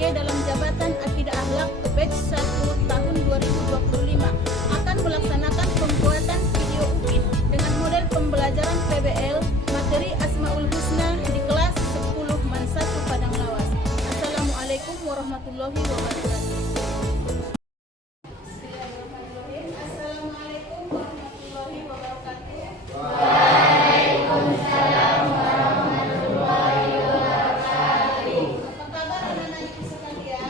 dalam jabatan Akidah Akhlak Batch 1 tahun 2025 akan melaksanakan pembuatan video UKIN dengan model pembelajaran PBL materi Asmaul Husna di kelas 10 Man 1 Padang Lawas. Assalamualaikum warahmatullahi wabarakatuh. Assalamualaikum warahmatullahi wabarakatuh. Waalaikumsalam warahmatullahi wabarakatuh. Apa kabar anak-anak ibu sekalian?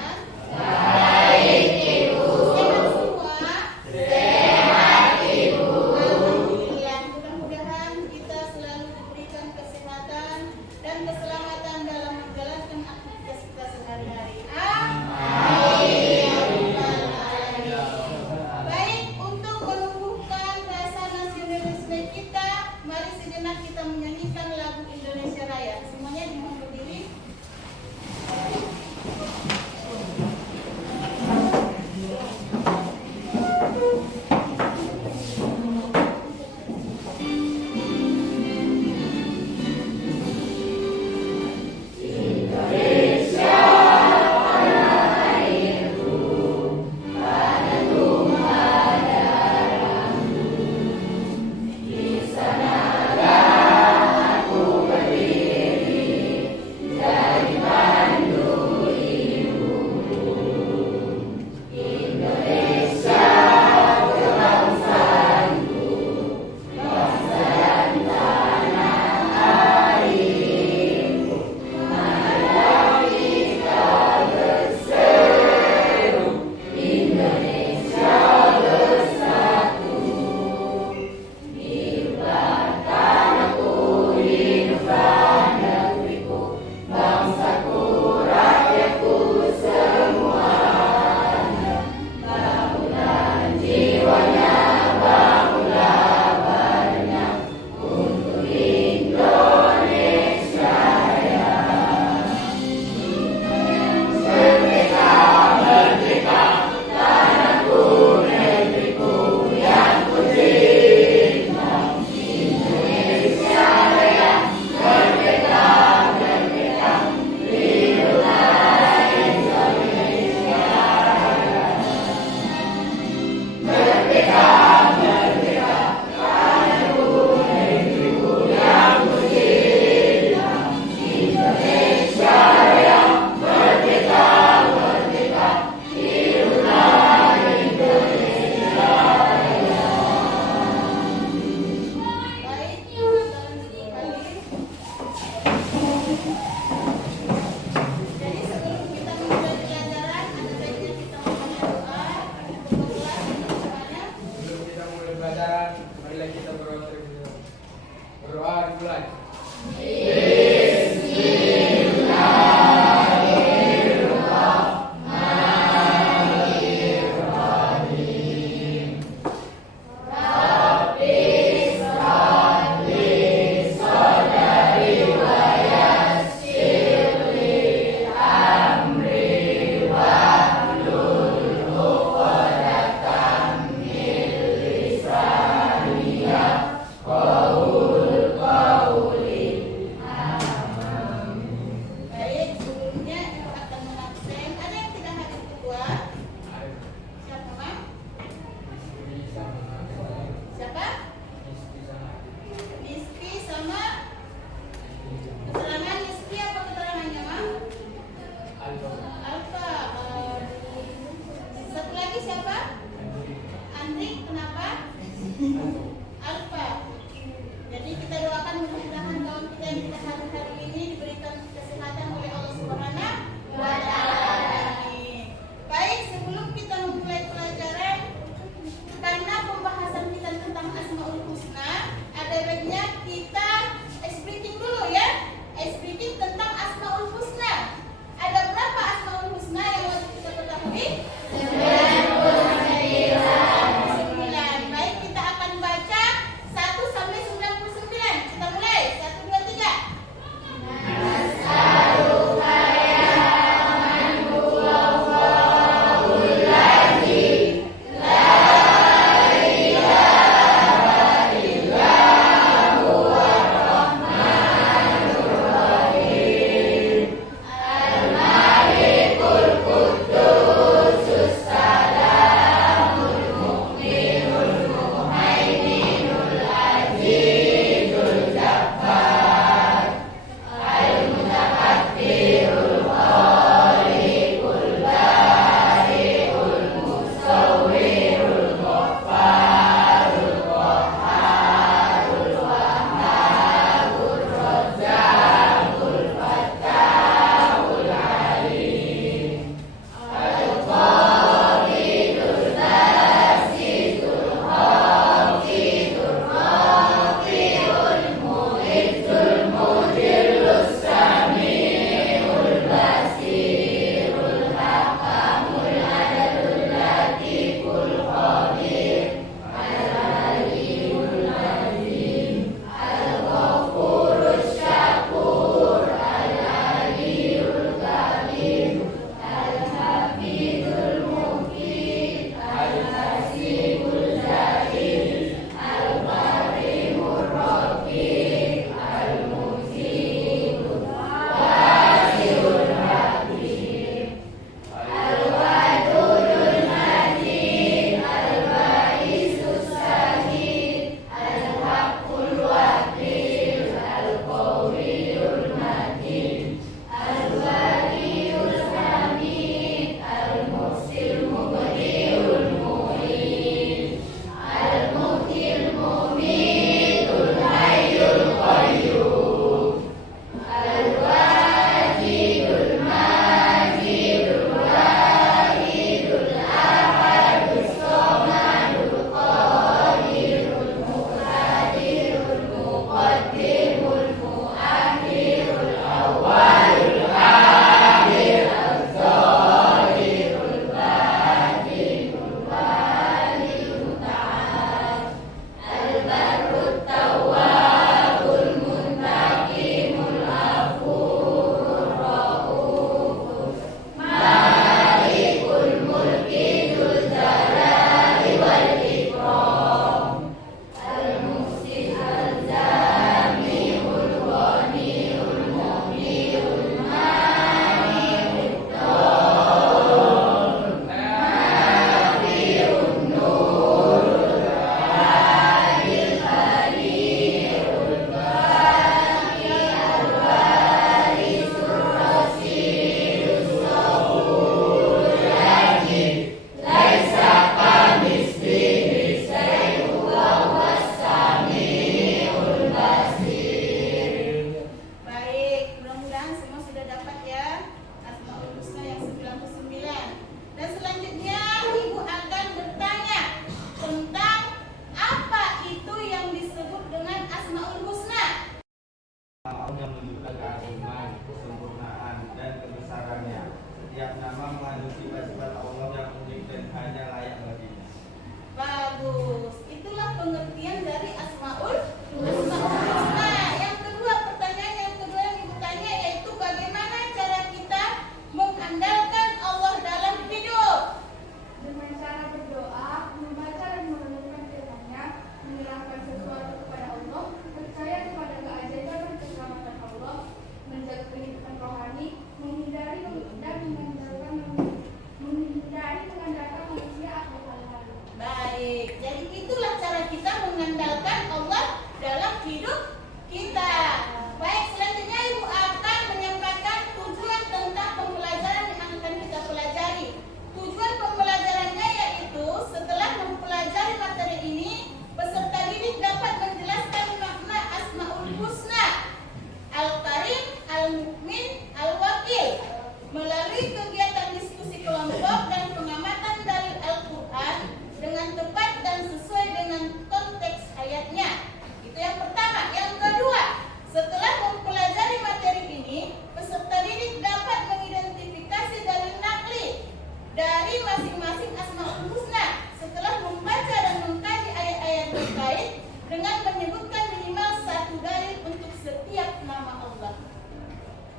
Baik, Ibu. Sehat semua? Sehat, Ibu. Alhamdulillah, mudah-mudahan kita selalu diberikan kesehatan dan keselamatan dalam menjalankan aktivitas kita sehari-hari. Amin. mengandung sifat-sifat Allah yang unik dan hanya layak baginya. Bagus. Itulah pengertian dari Asmaul Husna. Yang kedua, pertanyaan yang kedua yang Ibu tanya yaitu bagaimana cara kita mengandalkan Allah dalam hidup? Dengan cara berdoa, membaca dan merenungkan firman-Nya, menyerahkan sesuatu kepada Allah, percaya kepada keajaiban dan keselamatan Allah, menjaga kehidupan rohani, menghindari mengandalkan manusia atau hal-hal. Baik. Jadi itulah cara kita mengandalkan Allah dalam hidup kita. Baik, selanjutnya Ibu akan menyampaikan tujuan tentang pembelajaran yang akan kita pelajari. Tujuan pembelajarannya yaitu setelah mempelajari materi ini, peserta didik dapat menjelaskan makna Asmaul Husna, Al-Karim, Al-Mukmin, Al-Wakil melalui kegiatan diskusi kelompok dan pengamatan dalil Al-Quran dengan tepat dan sesuai dengan konteks ayatnya. Itu yang pertama. Yang kedua, setelah mempelajari materi ini, peserta didik dapat mengidentifikasi dalil nakli dari masing-masing Asmaul Husna setelah membaca dan mengkaji ayat-ayat terkait dengan menyebutkan minimal satu dalil untuk setiap nama Allah.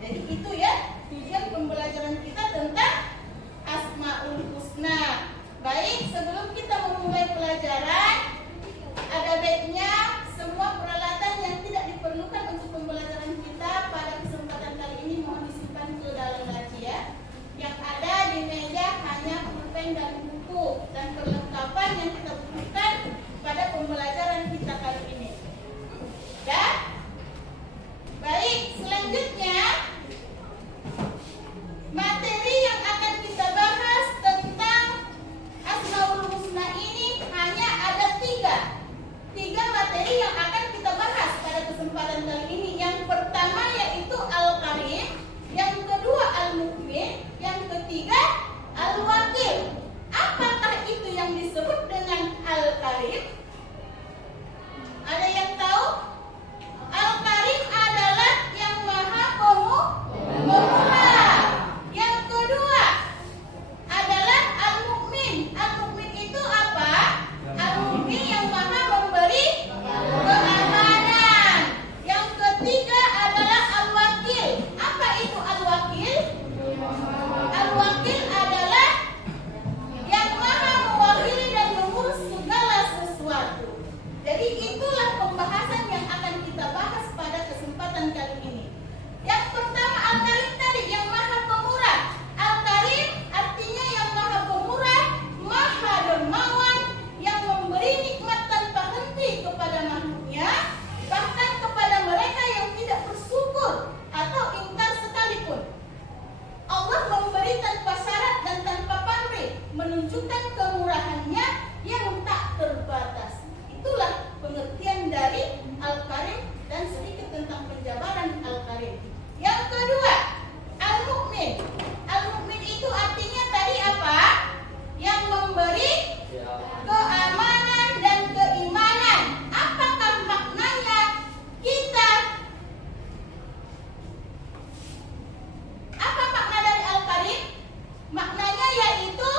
Jadi itu ya tujuan pembelajaran kita tentang Asmaul Husna. Baik, sebelum kita memulai pelajaran, ada baiknya semua peralatan yang tidak diperlukan untuk pembelajaran kita pada kesempatan kali ini mohon disimpan ke dalam laci ya. Yang ada di meja hanya pulpen dan buku dan perlengkapan yang kita butuhkan pada pembelajaran kita kali ini. Ya? Baik, selanjutnya materi yang akan kita bahas tentang Asmaul Husna ini hanya ada tiga materi yang akan kita bahas pada kesempatan kali ini. Yang pertama yaitu Al-Karim, yang kedua Al-Mukmin, yang ketiga Al-Wakil. Apakah itu yang disebut dengan Al-Karim? Ada yang tahu? Al-Karim adalah yang maha pemurah. Yang kedua adalah Al-Mukmin. Al-Mukmin itu apa? Al-Mukmin yang maha memberi keamanan. Yang ketiga adalah Al-Wakil. Apa itu Al-Wakil? Al-Wakil adalah yang maha mewakili dan mengurus segala sesuatu. Jadi itulah pembahasan yang akan kita bahas pada kesempatan kali ini. Yang pertama Al-Karim tadi, yang maha pemurah. Al-Karim artinya yang maha pemurah, maha dermawan, yang memberi nikmat tanpa henti kepada makhluknya, bahkan kepada mereka yang tidak bersyukur atau ingkar sekalipun. Allah memberi tanpa syarat dan tanpa pamrih, menunjukkan kemurahannya yang tak terbatas. Itulah pengertian dari Al-Karim dan sedikit tentang penjabaran Al-Karim. Yang kedua, Al-Mukmin. Al-Mukmin itu artinya tadi apa? Yang memberi keamanan dan keimanan. Apakah maknanya? Apa makna dari Al-Karim? Maknanya yaitu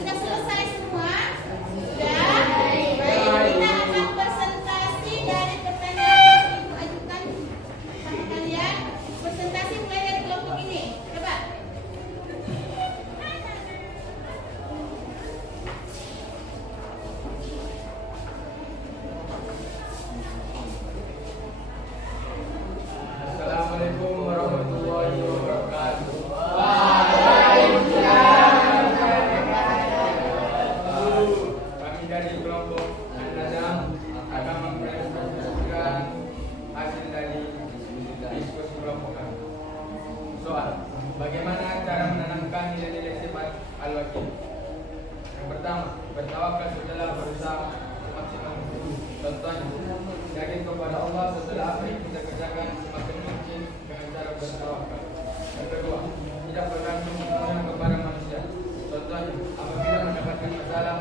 Sudah selesai semua? Sudah? Baik, kita akan presentasi dari pertanyaan yang Ibu ajukan sama kalian. Presentasi mulai dari kelompok ini. Coba. Assalamualaikum warahmatullahi wabarakatuh. Kami dari kelompok An-Nazam akan mempresentasikan hasil dari diskusi kelompok kami. Soal: bagaimana cara menanamkan nilai-nilai sifat al-wakil? Yang pertama, bertawakal setelah berusaha semaksimal mungkin. Contohnya, yakin kepada Allah setelah apa yang kita kerjakan semakin mungkin dengan cara bertawakal. Yang kedua, tidak bergantung sepenuhnya kepada manusia. Contohnya, apabila mendapatkan masalah,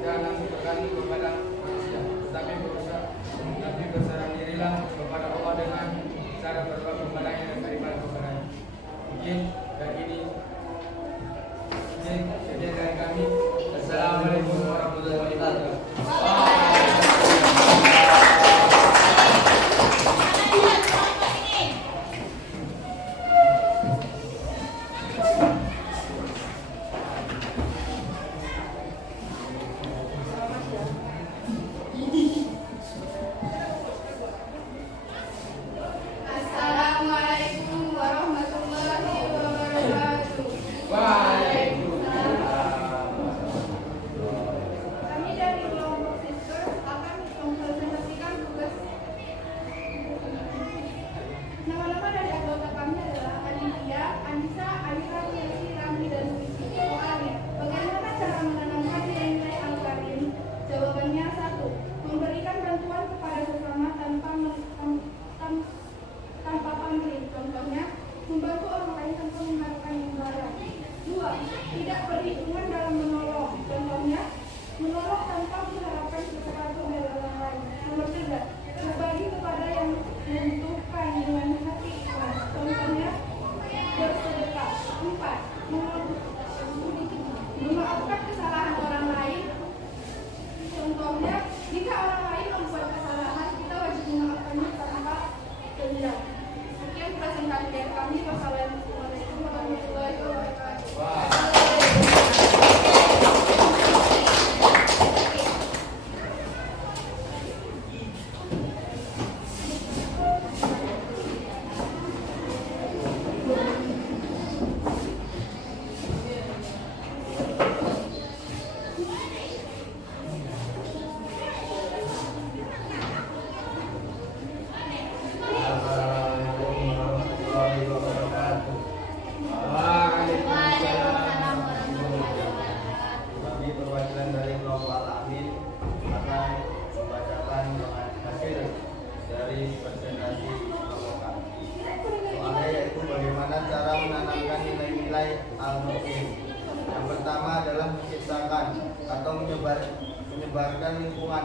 jangan bergantung kepada manusia, tapi berserah dirilah kepada Allah dengan cara berdoa kepadanya dan beribadah kepadanya. Mungkin dari ini sekian dari kami. Assalamualaikum warahmatullahi wabarakatuh. Assalamualaikum warahmatullahi wabarakatuh. Kami dari kelompok Sisters akan mempresentasikan tugas. Nama-nama dari anggota kami adalah Aditya, Anissa, Aira, Yesi, Rami, dan Wisi. Soalnya, bagaimana cara menanamkan nilai-nilai Al-Karim? Jawabannya 1. Memberikan bantuan kepada sesama tanpa pamrih. Contohnya, membantu orang lain tanpa mengharapkan imbalan. 2. Tidak berhitungan dalam menolong. Contohnya, menolong tanpa mengharapkan sesuatu dari orang lain. Nomor 3. Berbagi kepada yang membutuhkan dengan hati ikhlas. Contohnya, bersedekah. 4. Memaafkan kesalahan orang lain. Contohnya, jika orang lain membuat kesalahan, kita wajib memaafkannya tanpa dendam. Sekian presentasi dari kami. Wassalamualaikum warahmatullahi wabarakatuh.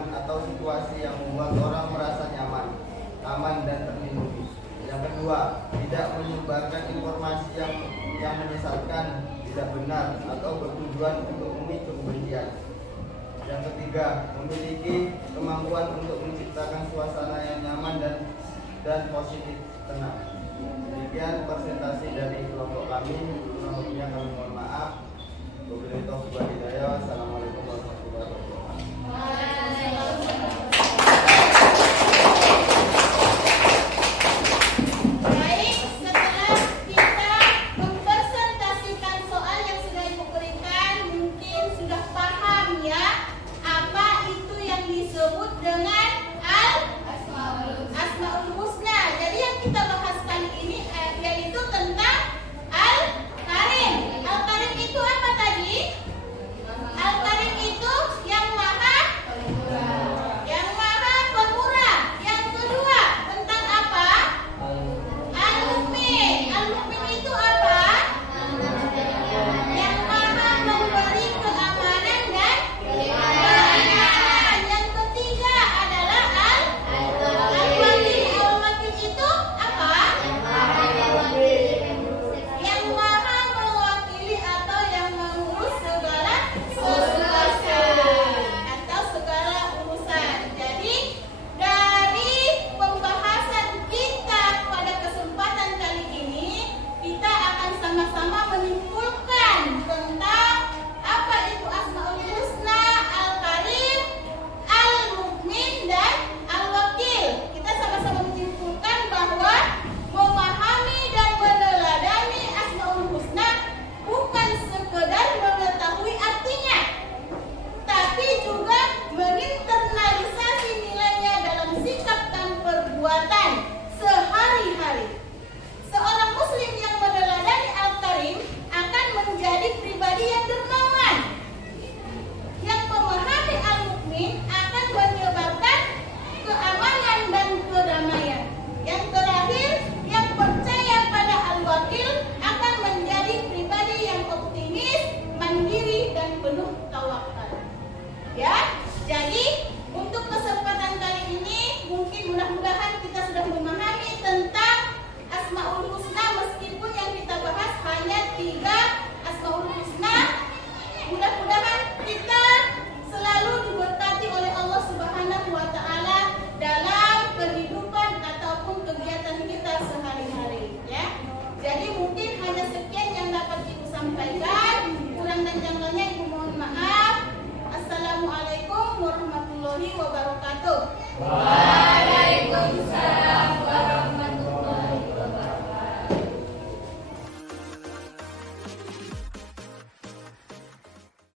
lingkungan atau situasi yang membuat orang merasa nyaman, aman dan terlindungi. Yang kedua, tidak menyebarkan informasi yang menyesatkan, tidak benar atau bertujuan untuk memicu kebencian. Yang ketiga, memiliki kemampuan untuk menciptakan suasana yang nyaman dan positif, tenang. Demikian presentasi dari kelompok kami. Kurang lebihnya kami mohon maaf. Wabillahi taufiq wal hidayah. Assalamualaikum warahmatullahi wabarakatuh. Baik, setelah kita mempresentasikan soal yang sudah Ibu berikan, mungkin sudah paham ya apa itu yang disebut dengan Asmaul Husna. Jadi yang kita bahas kali ini yaitu tentang Al-Karim. Al-Karim itu apa tadi? Al-Karim itu yang maha pemurah. Yang kedua tentang apa? Al-Mukmin. Al-Mukmin itu apa? Yang maha memberi keamanan dan keamanan. Yang ketiga adalah Al-Wakil. Al-Wakil itu apa? Yang maha mewakili atau yang mengurus segala sesuatu atau segala urusan. Jadi dari pembahasan kita pada kesempatan kali ini, kita akan sama-sama menyimpulkan tentang apa itu Asmaul Husna, Al-Karim, Al-Mukmin dan Al-Wakil. Kita sama-sama menyimpulkan bahwa memahami dan meneladani Asmaul Husna bukan sekedar mengetahui artinya, tapi juga menginternalisasi nilainya dalam sikap dan perbuatan sehari-hari. Seorang muslim yang meneladani Al-Karim akan menjadi pribadi yang dermawan. Yang memahami Al-Mukmin akan menyebabkan keamanan dan kedamaian. Yang terakhir, yang percaya pada Al-Wakil akan menjadi pribadi yang optimis, mandiri dan penuh tawakal. Ya, jadi untuk kesempatan kali ini mungkin mudah-mudahan kita sudah memahami tentang Asmaul Husna, meskipun yang kita bahas hanya 3 Asmaul Husna. Mudah-mudahan kita selalu diberkati oleh Allah Subhanahu wa taala dalam kehidupan ataupun kegiatan kita sehari-hari, ya. Jadi mungkin hanya sekian yang dapat Ibu sampaikan. Kurang dan janggalnya Ibu mohon maaf. Assalamualaikum warahmatullahi wabarakatuh. Waalaikumsalam.